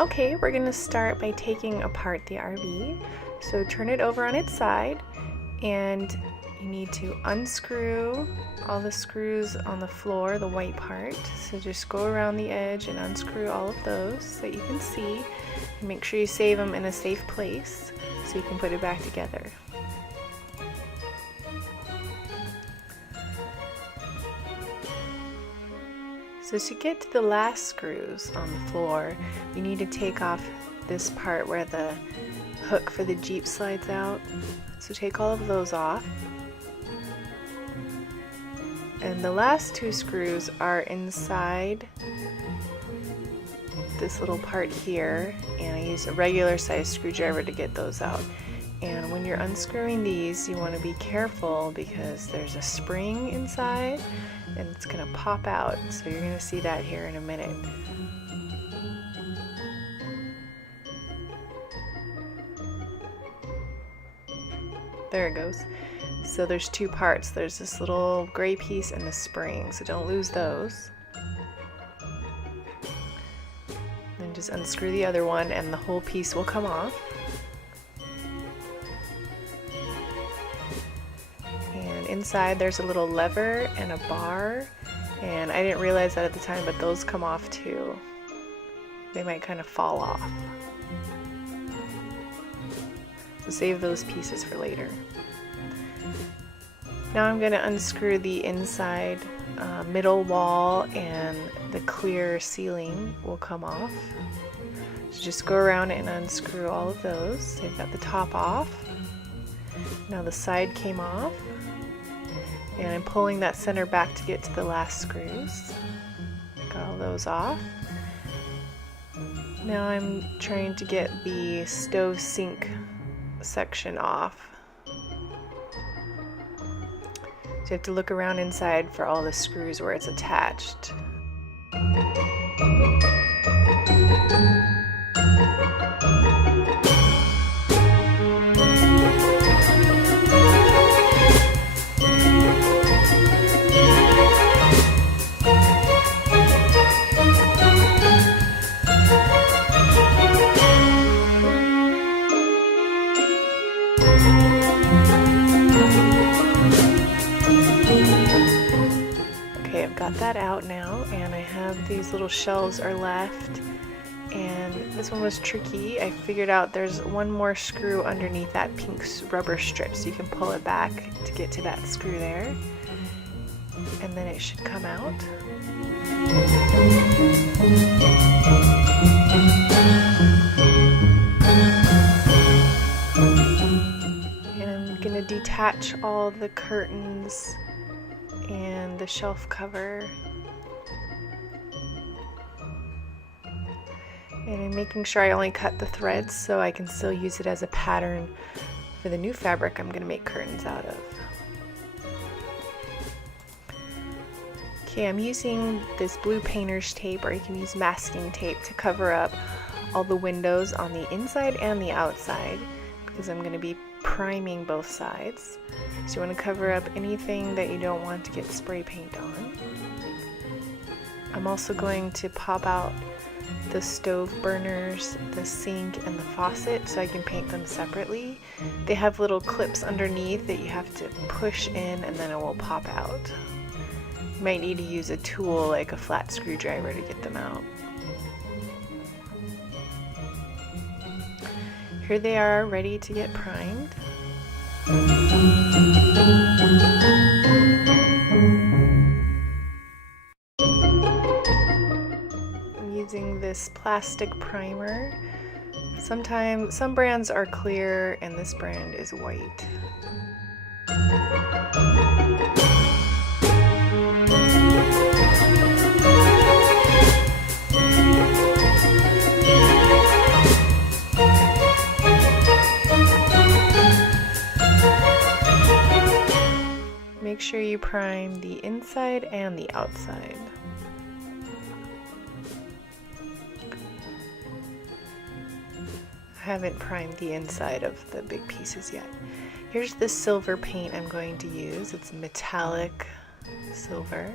Okay, we're going to start by taking apart the RV. So turn it over on its side, and you need to unscrew all the screws on the floor, the white part. So just go around the edge and unscrew all of those so that you can see. And make sure you save them in a safe place so you can put it back together. So to get to the last screws on the floor, you need to take off this part where the hook for the Jeep slides out. So take all of those off. And the last two screws are inside this little part here, and I use a regular size screwdriver to get those out. And when you're unscrewing these, you want to be careful because there's a spring inside and it's going to pop out. So you're going to see that here in a minute. There it goes. So there's two parts. There's this little gray piece and the spring, so don't lose those. Then just unscrew the other one and the whole piece will come off. And inside there's a little lever and a bar, and I didn't realize that at the time, but those come off too. They might kind of fall off. So save those pieces for later. Now I'm going to unscrew the inside middle wall, and the clear ceiling will come off. So just go around and unscrew all of those. So you've got the top off. Now the side came off, and I'm pulling that center back to get to the last screws. Got all those off. Now I'm trying to get the stove sink section off. So you have to look around inside for all the screws where it's attached. Got that out now, and I have these little shelves are left, and this one was tricky. I figured out there's one more screw underneath that pink rubber strip, so you can pull it back to get to that screw there, and then it should come out. And I'm gonna detach all the curtains and the shelf cover, and I'm making sure I only cut the threads so I can still use it as a pattern for the new fabric I'm going to make curtains out of. Okay, I'm using this blue painter's tape, or you can use masking tape, to cover up all the windows on the inside and the outside, because I'm going to be priming both sides. So you want to cover up anything that you don't want to get spray paint on. I'm also going to pop out the stove burners, the sink, and the faucet so I can paint them separately. They have little clips underneath that you have to push in and then it will pop out. You might need to use a tool like a flat screwdriver to get them out. Here they are, ready to get primed. I'm using this plastic primer. Some brands are clear, and this brand is white. Make sure you prime the inside and the outside. I haven't primed the inside of the big pieces yet. Here's the silver paint I'm going to use. It's metallic silver.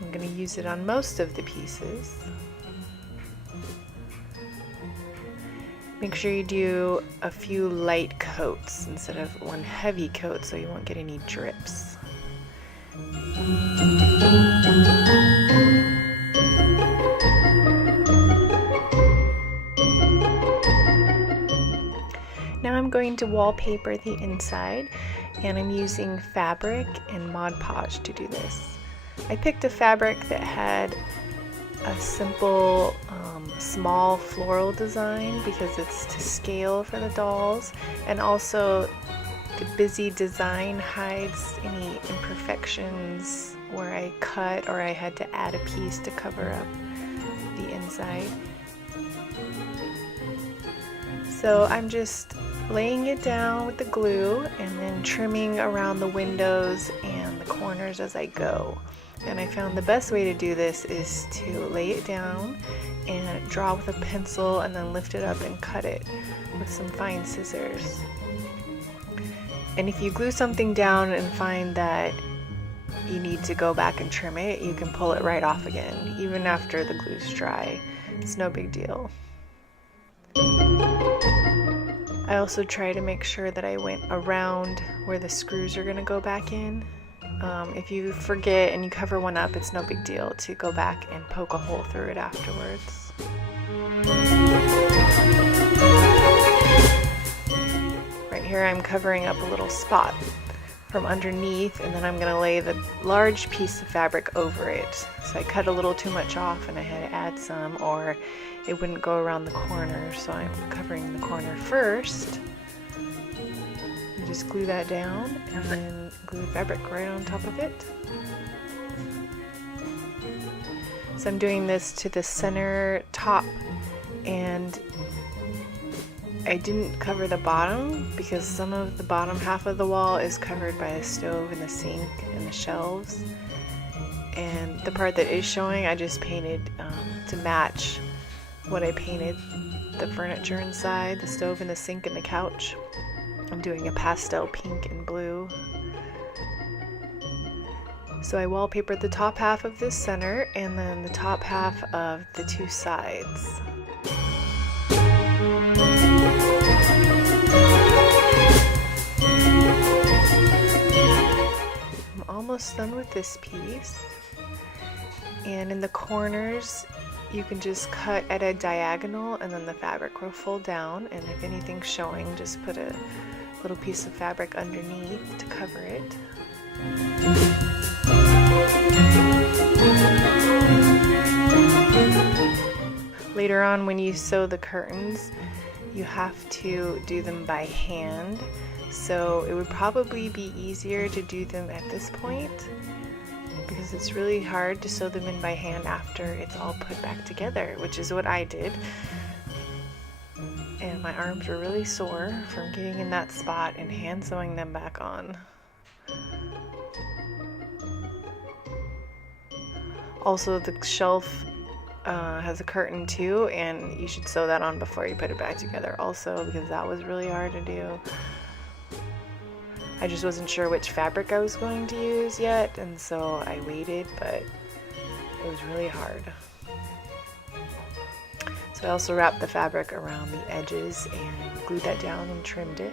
I'm going to use it on most of the pieces. Make sure you do a few light coats instead of one heavy coat so you won't get any drips. Now I'm going to wallpaper the inside, and I'm using fabric and Mod Podge to do this. I picked a fabric that had a simple small floral design because it's to scale for the dolls, and also the busy design hides any imperfections where I cut or I had to add a piece to cover up the inside. So I'm just laying it down with the glue and then trimming around the windows and the corners as I go. And I found the best way to do this is to lay it down and draw with a pencil and then lift it up and cut it with some fine scissors. And if you glue something down and find that you need to go back and trim it, you can pull it right off again, even after the glue's dry. It's no big deal. I also try to make sure that I went around where the screws are going to go back in. If you forget and you cover one up, it's no big deal to go back and poke a hole through it afterwards. Right here I'm covering up a little spot from underneath, and then I'm going to lay the large piece of fabric over it. So I cut a little too much off and I had to add some, or it wouldn't go around the corner, so I'm covering the corner first. You just glue that down and then glue the fabric right on top of it. So I'm doing this to the center top, and I didn't cover the bottom because some of the bottom half of the wall is covered by the stove and the sink and the shelves, and the part that is showing I just painted to match what I painted the furniture inside, the stove and the sink and the couch. I'm doing a pastel pink and blue. So I wallpapered the top half of this center and then the top half of the two sides. I'm almost done with this piece. And in the corners, you can just cut at a diagonal and then the fabric will fold down, and if anything's showing, just put a little piece of fabric underneath to cover it. Later on, when you sew the curtains, you have to do them by hand, so it would probably be easier to do them at this point, because it's really hard to sew them in by hand after it's all put back together, which is what I did. And my arms were really sore from getting in that spot and hand sewing them back on. Also, the shelf has a curtain too, and you should sew that on before you put it back together also, because that was really hard to do. I just wasn't sure which fabric I was going to use yet, and so I waited, but it was really hard. So I also wrapped the fabric around the edges and glued that down and trimmed it.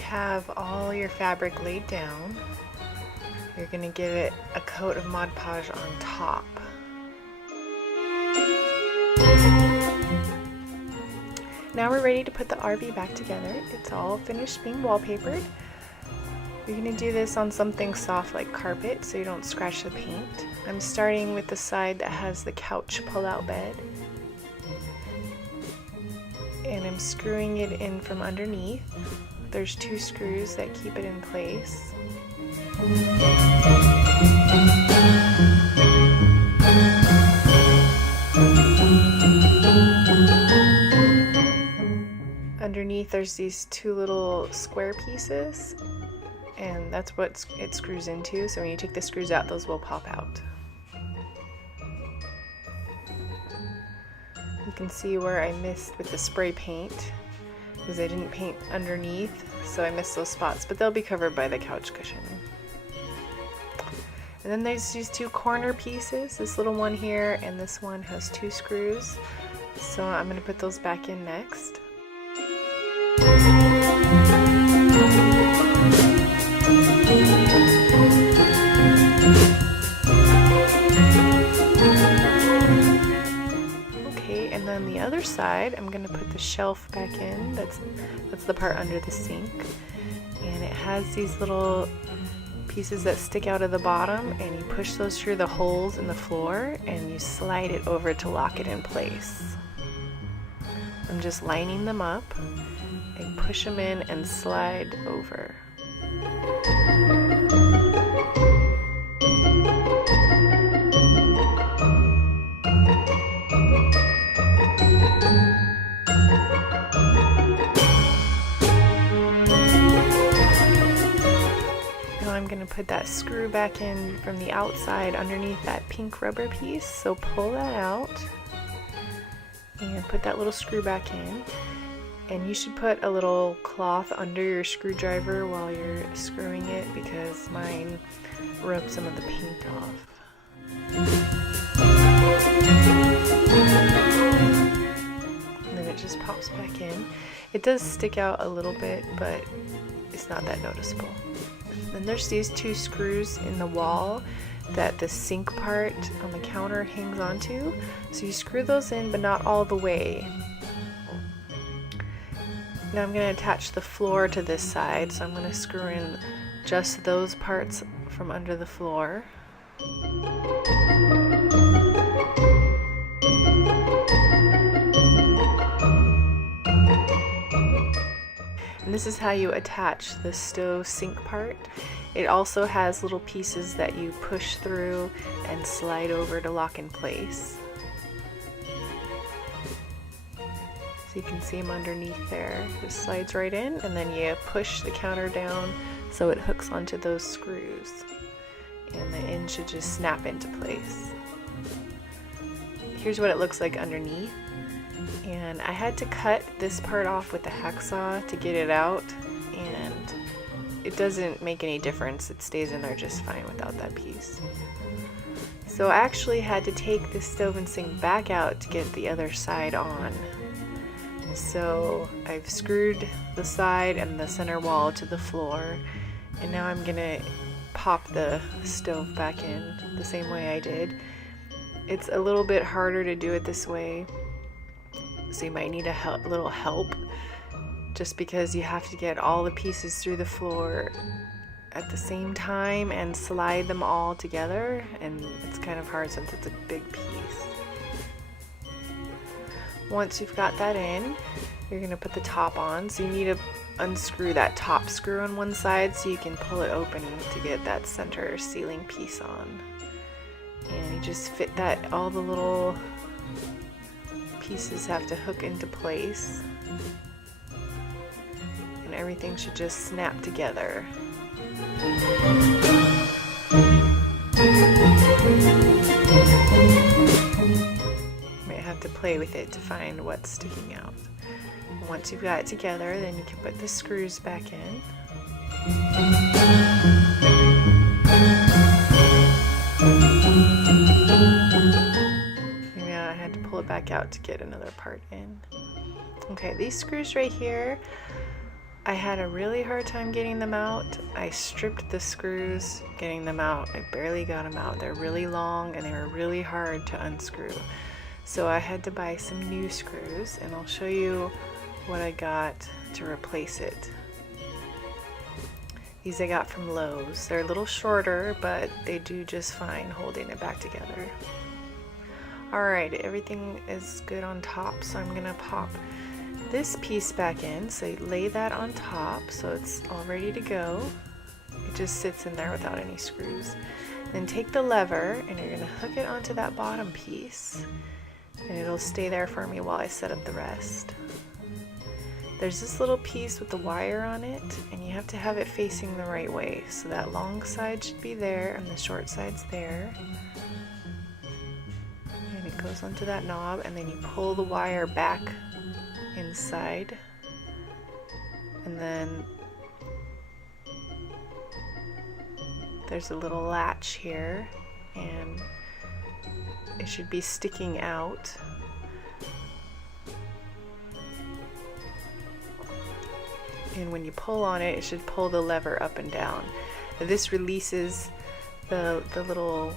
Have all your fabric laid down, you're going to give it a coat of Mod Podge on top. Now we're ready to put the RV back together. It's all finished being wallpapered. You're going to do this on something soft like carpet so you don't scratch the paint. I'm starting with the side that has the couch pull-out bed. And I'm screwing it in from underneath. There's 2 screws that keep it in place. Underneath there's these 2 little square pieces, and that's what it screws into, so when you take the screws out, those will pop out. You can see where I missed with the spray paint because I didn't paint underneath, so I missed those spots, but they'll be covered by the couch cushion. And then there's these 2 corner pieces. This little one here and this one has 2 screws, so I'm going to put those back in next. Okay, and then the other side, I'm going to put the shelf back in. That's the part under the sink, and it has these little pieces that stick out of the bottom, and you push those through the holes in the floor and you slide it over to lock it in place. I'm just lining them up and push them in and slide over. I'm going to put that screw back in from the outside underneath that pink rubber piece, so pull that out and put that little screw back in. And you should put a little cloth under your screwdriver while you're screwing it because mine rubbed some of the paint off. And then it just pops back in. It does stick out a little bit, but it's not that noticeable. Then there's these 2 screws in the wall that the sink part on the counter hangs onto. So you screw those in, but not all the way. Now I'm going to attach the floor to this side, so I'm going to screw in just those parts from under the floor. And this is how you attach the stove sink part. It also has little pieces that you push through and slide over to lock in place. So you can see them underneath there. It just slides right in, and then you push the counter down so it hooks onto those screws. And the end should just snap into place. Here's what it looks like underneath. And I had to cut this part off with a hacksaw to get it out, and it doesn't make any difference. It stays in there just fine without that piece. So I actually had to take this stove and sink back out to get the other side on. So I've screwed the side and the center wall to the floor, and now I'm gonna pop the stove back in the same way I did. It's a little bit harder to do it this way, so you might need a little help, just because you have to get all the pieces through the floor at the same time and slide them all together, and it's kind of hard since it's a big piece. Once you've got that in, you're going to put the top on, so you need to unscrew that top screw on one side so you can pull it open to get that center ceiling piece on. And you just fit that, all the little pieces have to hook into place, and everything should just snap together. You might have to play with it to find what's sticking out. And once you've got it together, then you can put the screws back in. I had to pull it back out to get another part in. Okay, these screws right here, I had a really hard time getting them out. I stripped the screws getting them out. I barely got them out. They're really long and they were really hard to unscrew. So I had to buy some new screws, and I'll show you what I got to replace it. These I got from Lowe's. They're a little shorter, but they do just fine holding it back together. Alright, everything is good on top, so I'm gonna pop this piece back in. So you lay that on top so it's all ready to go. It just sits in there without any screws. Then take the lever and you're gonna hook it onto that bottom piece, and it'll stay there for me while I set up the rest. There's this little piece with the wire on it, and you have to have it facing the right way. So that long side should be there and the short side's there. And it goes onto that knob, and then you pull the wire back inside. And then there's a little latch here, and it should be sticking out. And when you pull on it, it should pull the lever up and down. This releases the little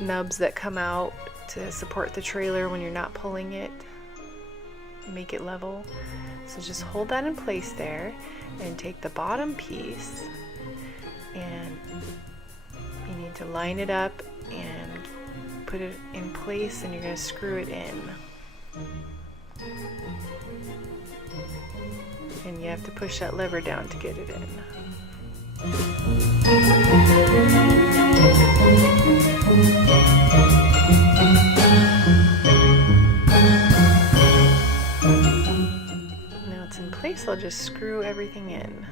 nubs that come out to support the trailer when you're not pulling it, make it level. So just hold that in place there, and take the bottom piece, and you need to line it up and put it in place, and you're going to screw it in. And you have to push that lever down to get it in. Now it's in place, I'll just screw everything in.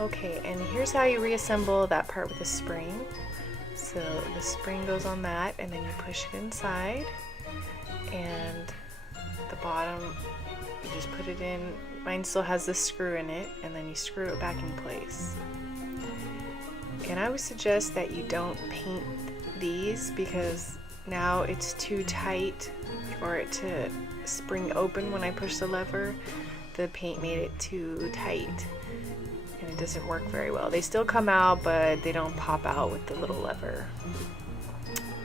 Okay, and here's how you reassemble that part with the spring. So the spring goes on that, and then you push it inside, and the bottom, you just put it in. Mine still has the screw in it, and then you screw it back in place. And I would suggest that you don't paint these, because now it's too tight for it to spring open when I push the lever. The paint made it too tight, and it doesn't work very well. They still come out, but they don't pop out with the little lever.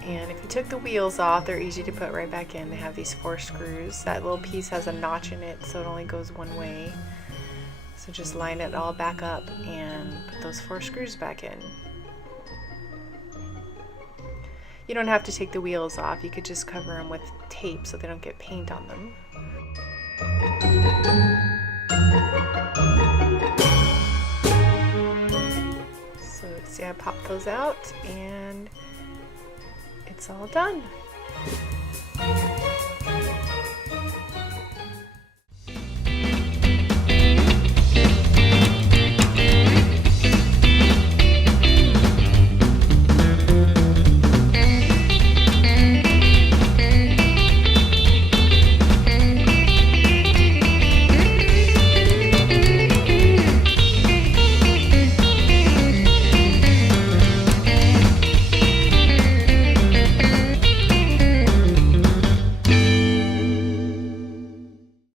And if you took the wheels off, they're easy to put right back in. They have these 4 screws. That little piece has a notch in it, so it only goes one way. So just line it all back up and put those 4 screws back in. You don't have to take the wheels off. You could just cover them with tape so they don't get paint on them. So see, I popped those out, and it's all done.